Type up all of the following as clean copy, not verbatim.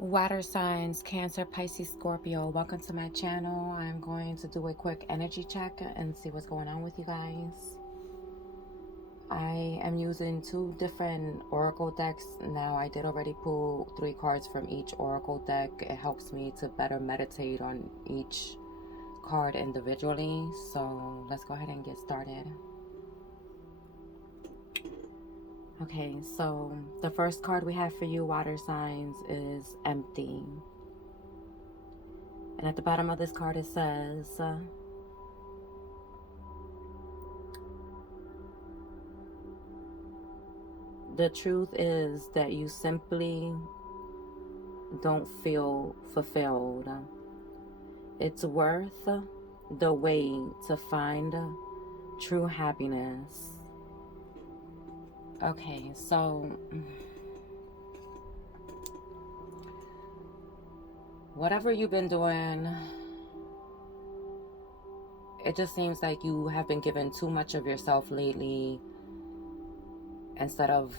Water signs, Cancer, Pisces, Scorpio. Welcome to my channel. I'm going to do a quick energy check and see what's going on with you guys. I am using two different oracle decks. Now, I did already pull 3 cards from each oracle deck. It helps me to better meditate on each card individually. So let's go ahead and get started. Okay, so the first card we have for you, water signs, is empty. And at the bottom of this card it says, the truth is that you simply don't feel fulfilled. It's worth the wait to find true happiness. Okay, so whatever you've been doing, it just seems like you have been given too much of yourself lately instead of,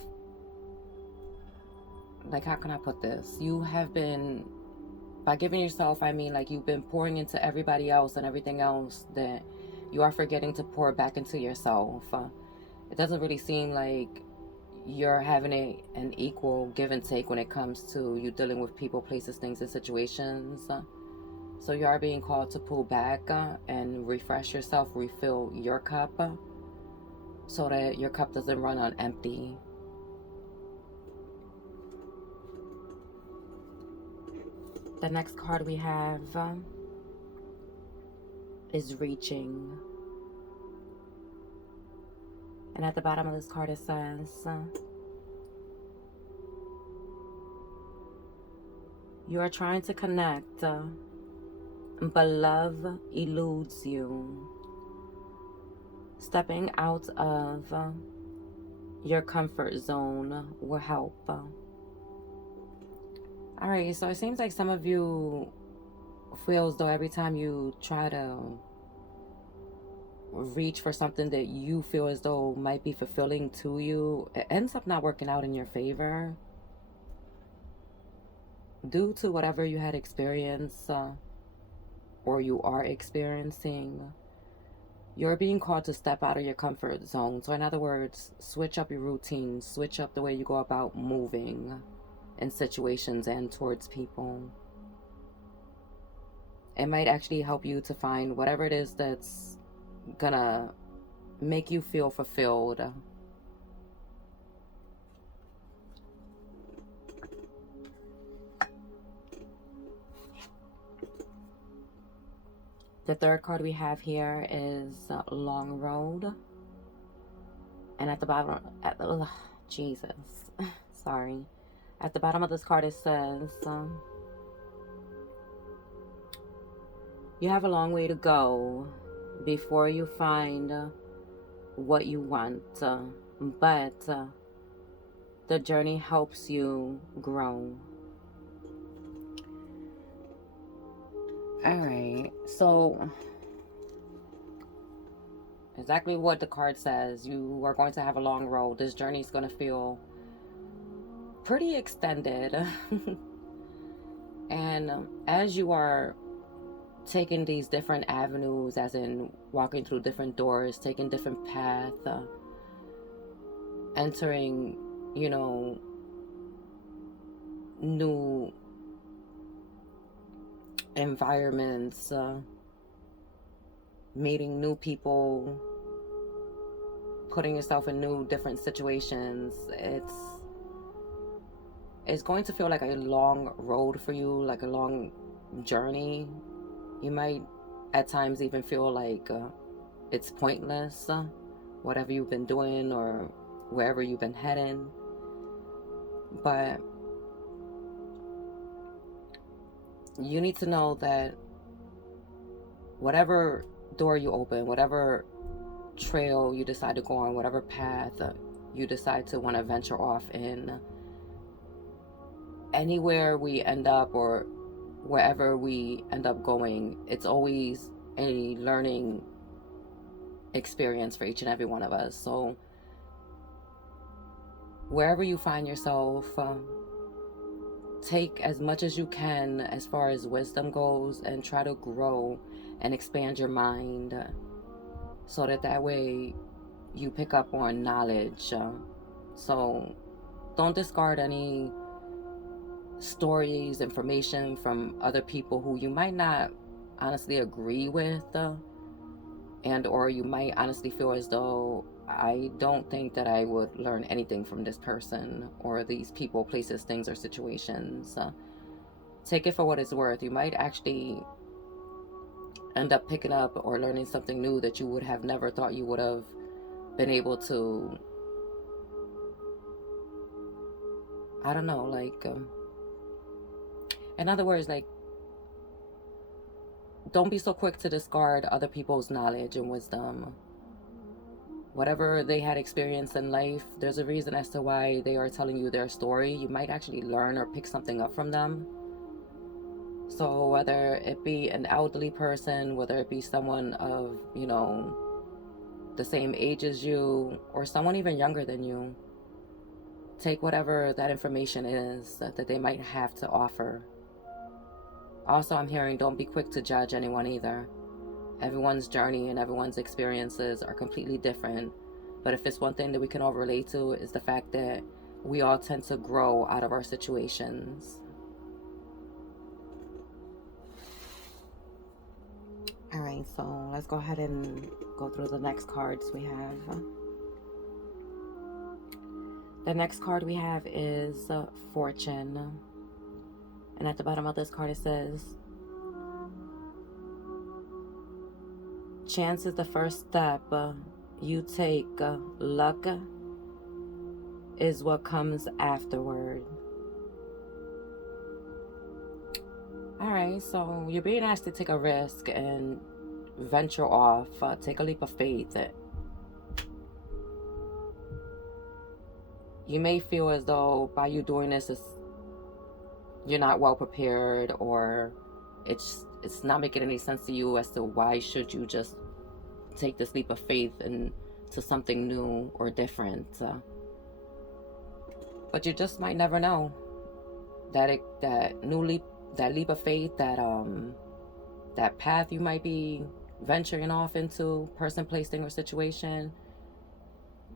like, how can I put this? You have been, by giving yourself, I mean, like, you've been pouring into everybody else and everything else that you are forgetting to pour back into yourself. It doesn't really seem like you're having an equal give and take when it comes to you dealing with people, places, things, and situations. So you are being called to pull back and refresh yourself, refill your cup so that your cup doesn't run on empty. The next card we have is reaching. And at the bottom of this card it says, you are trying to connect, but love eludes you. Stepping out of your comfort zone will help. Alright, so it seems like some of you feel as though every time you try to reach for something that you feel as though might be fulfilling to you, it ends up not working out in your favor due to whatever you had experienced or you are experiencing. You're being called to step out of your comfort zone. So in other words, switch up your routine, switch up the way you go about moving in situations and towards people. It might actually help you to find whatever it is that's gonna make you feel fulfilled. The third card we have here is Long Road. And at the bottom, Jesus, sorry. At the bottom of this card it says, you have a long way to go before you find what you want, but the journey helps you grow. Alright, so exactly what the card says. You are going to have a long road. This journey is going to feel pretty extended. And as you are taking these different avenues, as in walking through different doors, taking different paths, entering, you know, new environments, meeting new people, putting yourself in new different situations, it's going to feel like a long road for you, like a long journey. You might at times even feel like it's pointless, whatever you've been doing or wherever you've been heading. But you need to know that whatever door you open, whatever trail you decide to go on, whatever path you decide to want to venture off in, anywhere we end up or wherever we end up going, it's always a learning experience for each and every one of us. So wherever you find yourself, take as much as you can as far as wisdom goes and try to grow and expand your mind so that way you pick up on knowledge. So don't discard any stories, information from other people who you might not honestly agree with, and or you might honestly feel as though, I don't think that I would learn anything from this person or these people, places, things, or situations. Take it for what it's worth. You might actually end up picking up or learning something new that you would have never thought you would have been able to, I don't know, like, in other words, like, don't be so quick to discard other people's knowledge and wisdom. Whatever they had experienced in life, there's a reason as to why they are telling you their story. You might actually learn or pick something up from them. So whether it be an elderly person, whether it be someone of, the same age as you, or someone even younger than you, take whatever that information is that they might have to offer. Also, I'm hearing, don't be quick to judge anyone either. Everyone's journey and everyone's experiences are completely different. But if it's one thing that we can all relate to, is the fact that we all tend to grow out of our situations. All right, so let's go ahead and go through the next cards we have. The next card we have is Fortune. And at the bottom of this card it says, chance is the first step you take. Luck is what comes afterward. Alright, so you're being asked to take a risk and venture off. Take a leap of faith. You may feel as though by you doing this, you're not well prepared, or it's not making any sense to you as to why should you just take this leap of faith into something new or different. But you just might never know that leap of faith, that path you might be venturing off into, person, place, thing, or situation,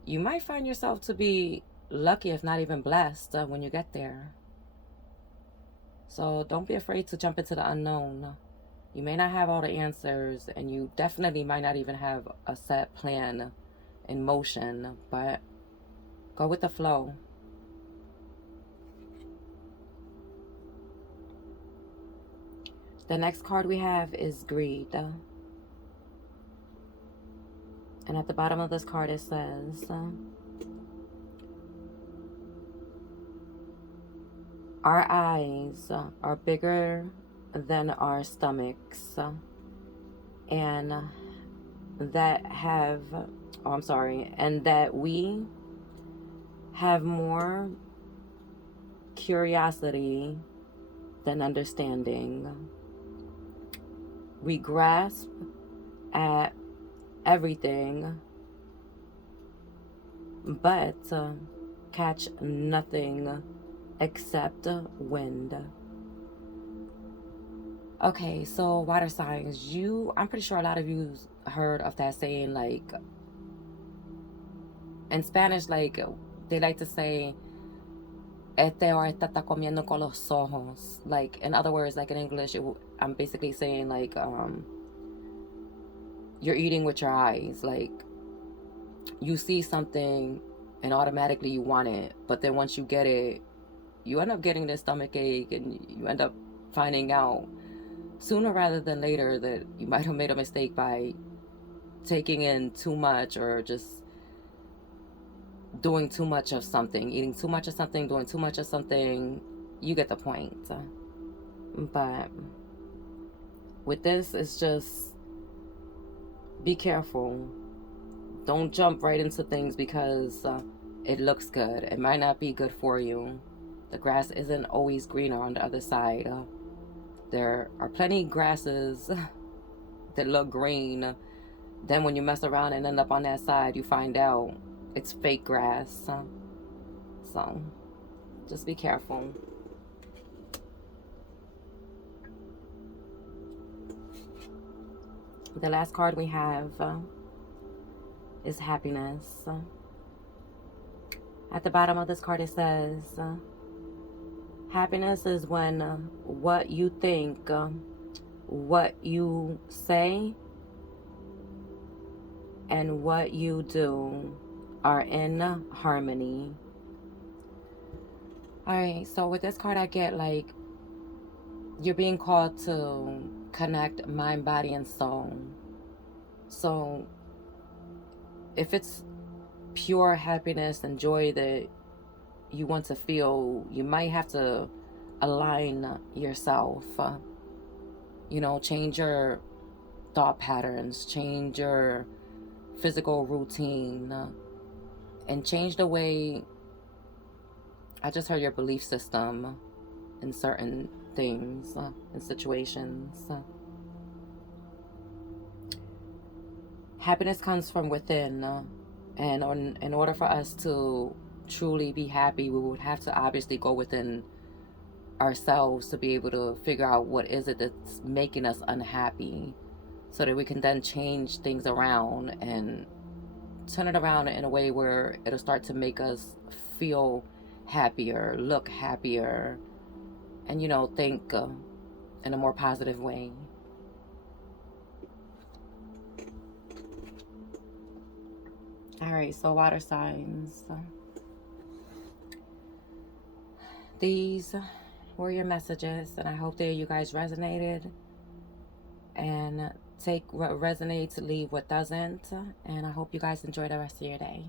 you might find yourself to be lucky, if not even blessed, when you get there. So don't be afraid to jump into the unknown. You may not have all the answers, and you definitely might not even have a set plan in motion, but go with the flow. The next card we have is Greed. And at the bottom of this card it says, our eyes are bigger than our stomachs, and that we have more curiosity than understanding. We grasp at everything, but catch nothing except wind. Okay, so water signs, I'm pretty sure a lot of you heard of that saying, like, in Spanish, like, they like to say, este or esta está comiendo con los ojos. Like, in other words, like in English, I'm basically saying, like, you're eating with your eyes. Like, you see something and automatically you want it, but then once you get it, you end up getting this stomach ache, and you end up finding out sooner rather than later that you might have made a mistake by taking in too much, or just doing too much of something, eating too much of something, doing too much of something. You get the point. But with this, it's just be careful. Don't jump right into things because it looks good. It might not be good for you. The grass isn't always greener on the other side. There are plenty of grasses that look green. Then when you mess around and end up on that side, you find out it's fake grass. So just be careful. The last card we have is happiness. At the bottom of this card it says, happiness is when what you think, what you say, and what you do are in harmony. Alright, so with this card I get like you're being called to connect mind, body, and soul. So if it's pure happiness and joy that you want to feel, you might have to align yourself. You know, change your thought patterns, change your physical routine, and change the way, I just heard, your belief system in certain things and situations. Happiness comes from within, and in order for us to truly be happy, we would have to obviously go within ourselves to be able to figure out what is it that's making us unhappy, so that we can then change things around and turn it around in a way where it'll start to make us feel happier, look happier, and, you know, think in a more positive way. All right, so water signs. These were your messages, and I hope that you guys resonated. And take what resonates, leave what doesn't. And I hope you guys enjoy the rest of your day.